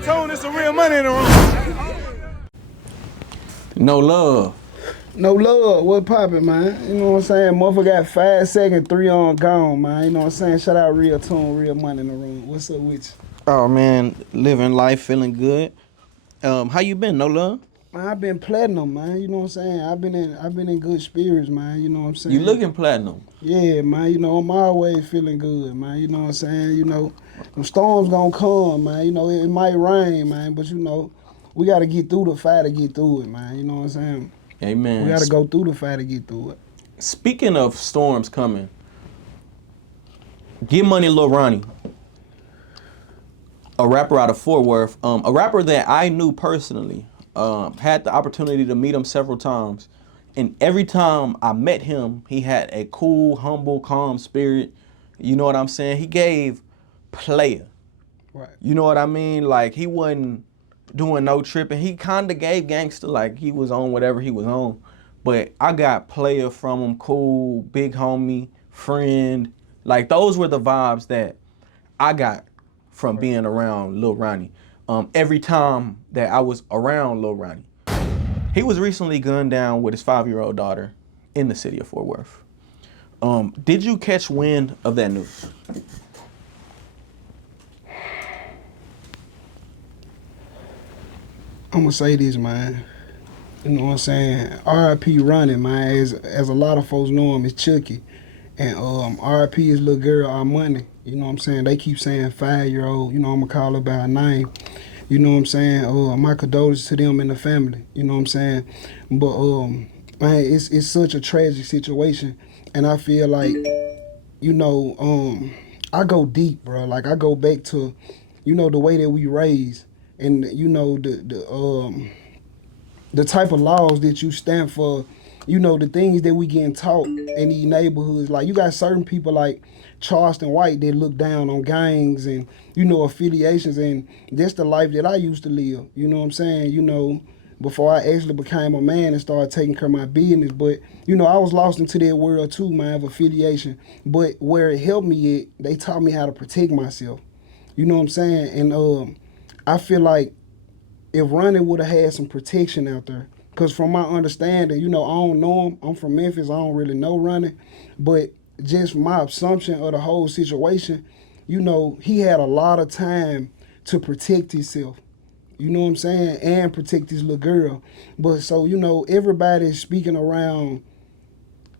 RealToon, it's some real money in the room. No love. No love, what poppin', man? You know what I'm saying? Motherfucker got 5 seconds, 3 on gone, man. You know what I'm saying? Shout out RealToon, real money in the room. What's up with you? Oh man, living life, feeling good. How you been? No love. Man, I've been platinum, man. You know what I'm saying? I've been in good spirits, man. You know what I'm saying? You looking platinum. Yeah, man. You know, I'm always feeling good, man. You know what I'm saying? You know, them storms gonna come, man. You know, it might rain, man, but you know, we gotta get through the fight to get through it, man. You know what I'm saying? Amen. We gotta go through the fight to get through it. Speaking of storms coming, Get Money Lil Ronnie, a rapper out of Fort Worth, a rapper that I knew personally, had the opportunity to meet him several times. And every time I met him, he had a cool, humble, calm spirit. You know what I'm saying? He gave player. Right. You know what I mean? Like, he wasn't doing no tripping. He kind of gave gangster, like he was on whatever he was on. But I got player from him, cool, big homie, friend. Like, those were the vibes that I got from being around Lil Ronnie. Every time that I was around Lil Ronnie. He was recently gunned down with his 5-year-old daughter in the city of Fort Worth. Did you catch wind of that news? I'm gonna say this, man. You know what I'm saying? R.I.P. Ronnie, man. As a lot of folks know him, is Chucky. And R.I.P. his little girl, our money. You know what I'm saying? They keep saying 5-year-old. You know, I'm gonna call her by her name. You know what I'm saying? My condolences to them and the family. You know what I'm saying? But man, it's such a tragic situation, and I feel like, you know, I go deep, bro. Like, I go back to, you know, the way that we raised, and you know the type of laws that you stand for. You know, the things that we getting taught in these neighborhoods. Like, you got certain people like Charleston White that look down on gangs and, you know, affiliations, and that's the life that I used to live. You know what I'm saying? You know, before I actually became a man and started taking care of my business. But, you know, I was lost into that world too, man, of affiliation. But where it helped me, they taught me how to protect myself. You know what I'm saying? And I feel like if Ronnie would have had some protection out there, because from my understanding, you know, I don't know him. I'm from Memphis. I don't really know Ronnie. But just my assumption of the whole situation, you know, he had a lot of time to protect himself. You know what I'm saying? And protect his little girl. But so, you know, everybody's speaking around,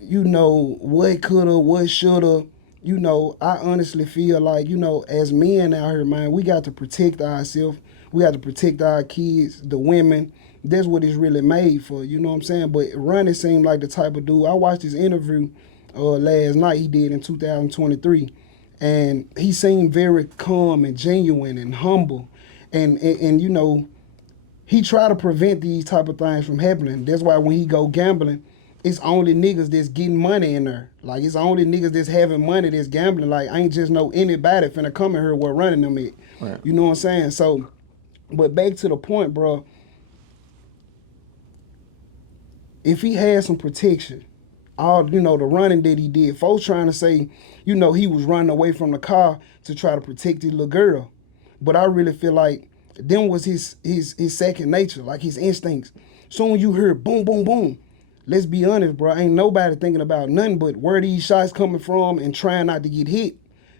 you know, what coulda, what shoulda. You know, I honestly feel like, you know, as men out here, man, we got to protect ourselves. We got to protect our kids, the women. That's what it's really made for, you know what I'm saying? But Ronnie seemed like the type of dude. I watched his interview last night he did in 2023, and he seemed very calm and genuine and humble. And you know, he tried to prevent these type of things from happening. That's why when he go gambling, it's only niggas that's getting money in there. Like, it's only niggas that's having money that's gambling. Like, I ain't just know anybody finna come in here where running them at. Right. You know what I'm saying? So, but back to the point, bro. If he had some protection, all, you know, the running that he did, folks trying to say, you know, he was running away from the car to try to protect his little girl. But I really feel like them was his second nature, like his instincts. Soon you hear boom, boom, boom. Let's be honest, bro. Ain't nobody thinking about nothing but where these shots coming from and trying not to get hit.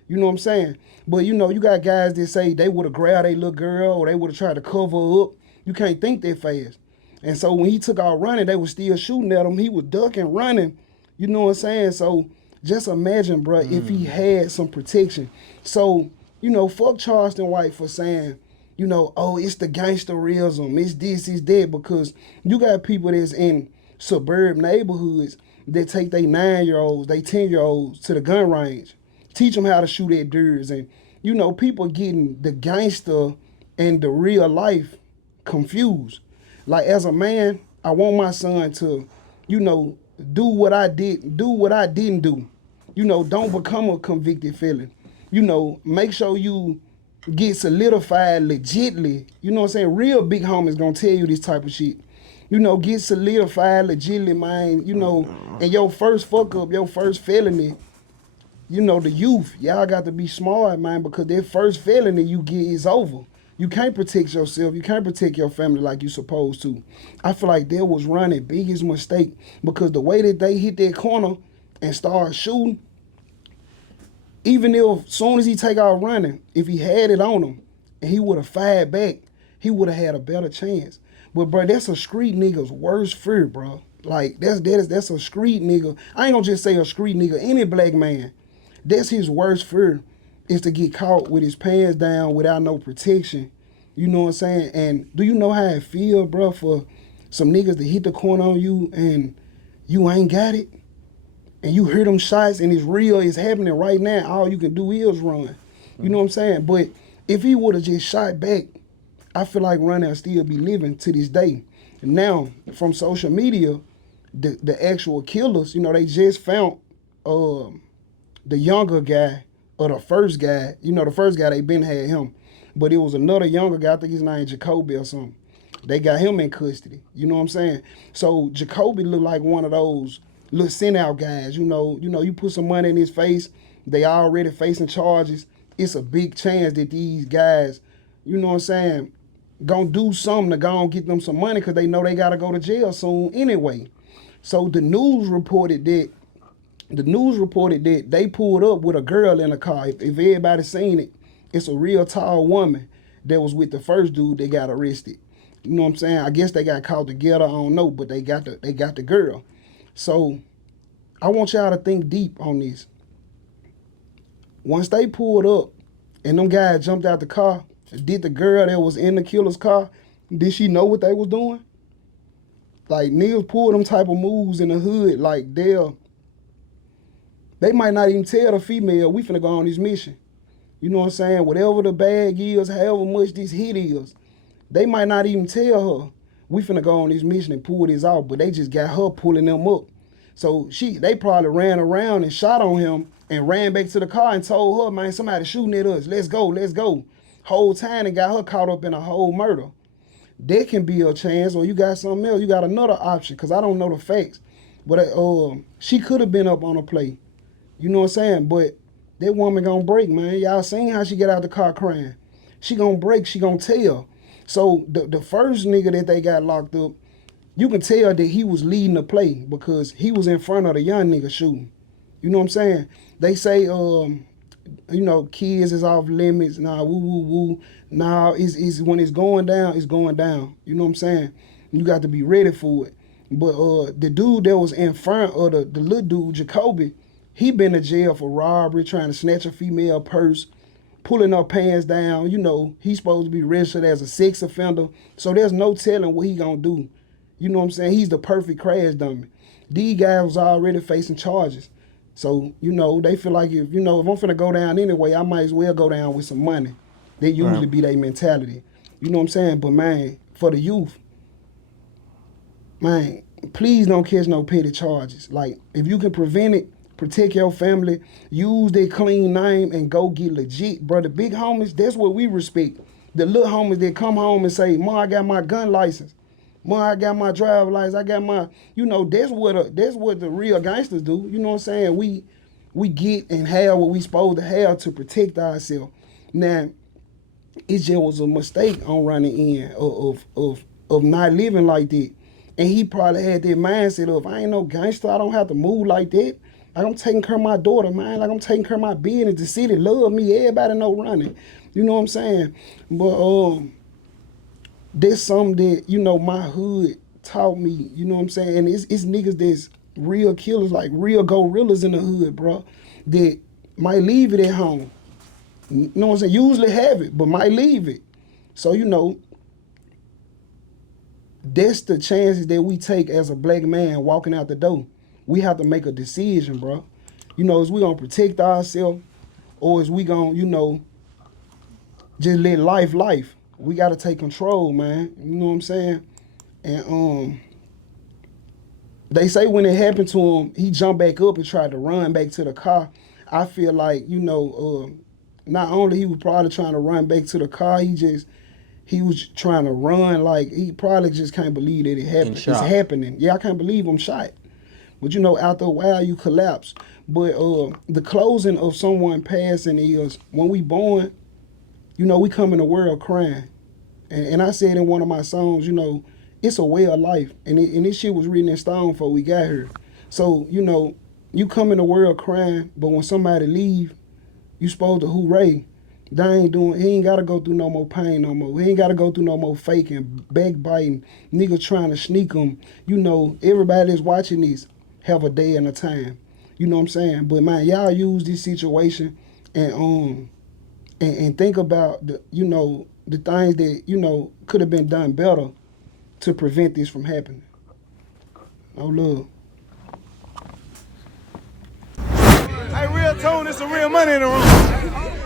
You know what I'm saying? But, you know, you got guys that say they would have grabbed a little girl or they would have tried to cover her up. You can't think that fast. And so when he took out running, they was still shooting at him. He was ducking, running. You know what I'm saying? So just imagine, bro, if he had some protection. So, you know, fuck Charleston White for saying, you know, oh, it's the gangsterism, it's this, it's that, because you got people that's in suburban neighborhoods that take their 9-year-olds, they 10-year-olds to the gun range, teach them how to shoot at dudes. And, you know, people getting the gangster and the real life confused. Like, as a man, I want my son to, you know, do what I didn't do. You know, don't become a convicted felon. You know, make sure you get solidified legitly. You know what I'm saying? Real big homies gonna tell you this type of shit. You know, get solidified legitly, man. You know, and your first fuck up, your first felony, you know, the youth, y'all got to be smart, man, because that first felony you get is over. You can't protect yourself. You can't protect your family like you supposed to. I feel like that was Ronnie's biggest mistake because the way that they hit that corner and start shooting, even if soon as he take out running, if he had it on him and he would have fired back, he would have had a better chance. But bro, that's a street nigga's worst fear, bro. Like that's a street nigga. I ain't gonna just say a street nigga. Any black man, that's his worst fear, is to get caught with his pants down without no protection. You know what I'm saying? And do you know how it feel, bro, for some niggas to hit the corner on you and you ain't got it? And you hear them shots and it's real, it's happening right now. All you can do is run. You know what I'm saying? But if he would have just shot back, I feel like Ronnie will still be living to this day. And now, from social media, the actual killers, you know, they just found the younger guy or the first guy. You know, the first guy, they been had him. But it was another younger guy, I think his name Jacoby or something. They got him in custody. You know what I'm saying? So Jacoby looked like one of those little send out guys. You know, you put some money in his face, they already facing charges. It's a big chance that these guys, you know what I'm saying, gonna do something to go and get them some money because they know they gotta go to jail soon anyway. So the news reported that they pulled up with a girl in the car. If everybody seen it, it's a real tall woman that was with the first dude that got arrested. You know what I'm saying? I guess they got caught together, I don't know, but they got the girl. So I want y'all to think deep on this. Once they pulled up and them guys jumped out the car, did the girl that was in the killer's car, did she know what they was doing? Like, niggas pull them type of moves in the hood, like they might not even tell the female, we finna go on this mission. You know what I'm saying? Whatever the bag is, however much this hit is, they might not even tell her, we finna go on this mission and pull this off, but they just got her pulling them up. So they probably ran around and shot on him and ran back to the car and told her, man, somebody shooting at us, let's go, let's go. Whole time and got her caught up in a whole murder. There can be a chance, or you got something else, you got another option, because I don't know the facts. But she could have been up on a play. You know what I'm saying? But that woman gonna break, man. Y'all seen how she get out the car crying. She gonna break, she gonna tell. So the first nigga that they got locked up, you can tell that he was leading the play because he was in front of the young nigga shooting. You know what I'm saying? They say, you know, kids is off limits. Nah, woo, woo, woo. Nah, it's when it's going down, it's going down. You know what I'm saying? You got to be ready for it. But the dude that was in front of the little dude, Jacoby, he been to jail for robbery, trying to snatch a female purse, pulling her pants down. You know, he's supposed to be registered as a sex offender. So there's no telling what he gonna do. You know what I'm saying? He's the perfect crash dummy. These guys was already facing charges. So, you know, they feel like if I'm finna go down anyway, I might as well go down with some money. They usually be their mentality. You know what I'm saying? But man, for the youth, man, please don't catch no petty charges. Like, if you can prevent it, protect your family, use their clean name and go get legit. Bro, the big homies, that's what we respect. The little homies that come home and say, Ma, I got my gun license. Ma, I got my driver's license. I got my, that's what the real gangsters do. You know what I'm saying? We get and have what we supposed to have to protect ourselves. Now, it just was a mistake on Ronnie end of not living like that. And he probably had that mindset of, I ain't no gangster, I don't have to move like that. Like, I'm taking care of my daughter, man. Like, I'm taking care of my business. The city love me. Everybody know Ronnie. You know what I'm saying? But that's something that, my hood taught me. You know what I'm saying? And it's niggas that's real killers, like real gorillas in the hood, bro, that might leave it at home. You know what I'm saying? Usually have it, but might leave it. So, that's the chances that we take as a black man walking out the door. We have to make a decision, bro. Is we gonna protect ourselves, or is we gonna, just let life? We gotta take control, man. You know what I'm saying? And they say when it happened to him, he jumped back up and tried to run back to the car. I feel like, not only he was probably trying to run back to the car, he was trying to run, like, he probably just can't believe that it happened. It's happening. Yeah, I can't believe I'm shot. But after a while you collapse. But the closing of someone passing is when we born, You know, we come in the world crying. And I said in one of my songs, you know, it's a way of life. And this shit was written in stone before we got here. So, you know, you come in the world crying, but when somebody leave, you supposed to hooray. He ain't gotta go through no more pain no more. He ain't gotta go through no more faking, backbiting, niggas trying to sneak him. You know, everybody that's watching this have a day and a time. You know what I'm saying? But man, y'all use this situation and think about the, you know, the things that, you know, could have been done better to prevent this from happening. No love. Hey, RealToon, there's some real money in the room.